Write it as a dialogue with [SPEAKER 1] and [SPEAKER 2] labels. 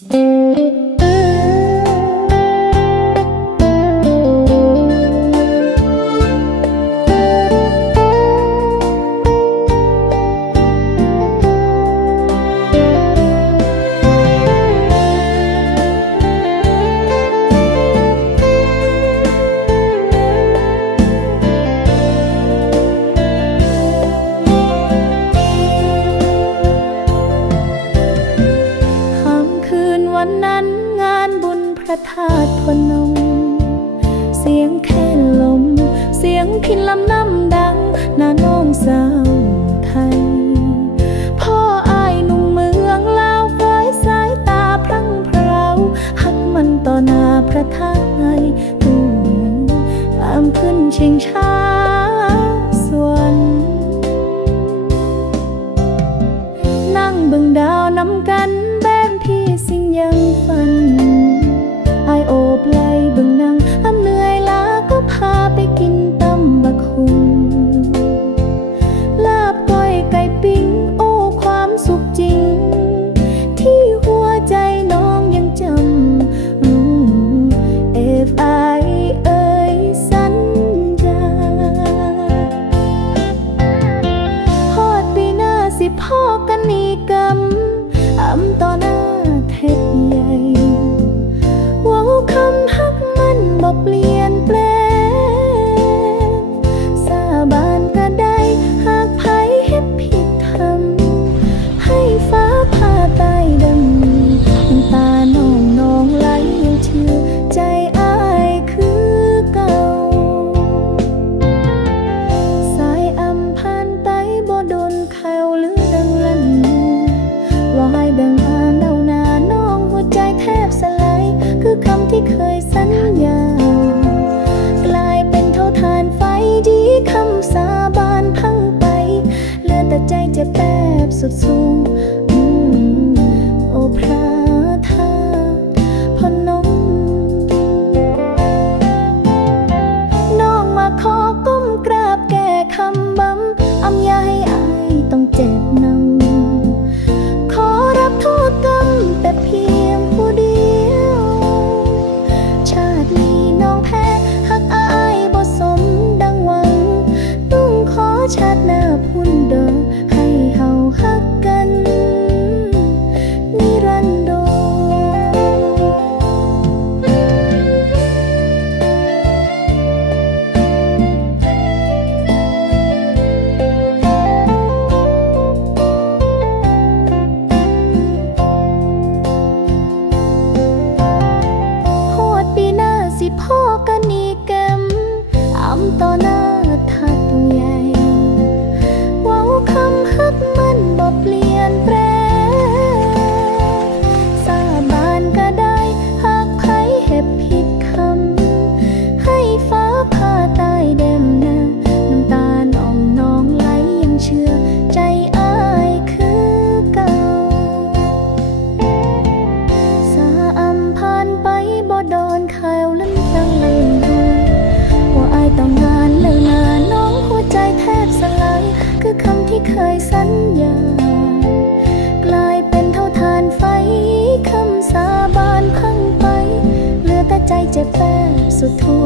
[SPEAKER 1] Thank you. ธาตุพนม เสียงแค่ลม เสียงพินลำน้ำดังนาน้องสาวไทย พ่ออายนุ่งเมืองลาวเคยสายตาพรั่งพราวหักมันต่อหน้าพระไทยตุ้มตามขึ้นเชิงช้า I'm นาบานก็ไดหากใครเห็บผิดคำ ให้ฟ้าผ่าตายเด็มนะน้ำตาองนองไหลยังเชื่อใจอายคือเก่า สาอำผ่านไปบ่โดนขาลืมยังลืดูว่าอายต้องงานเลยนะน้องหัวใจแทบสลายคือคำที่เคยส 做土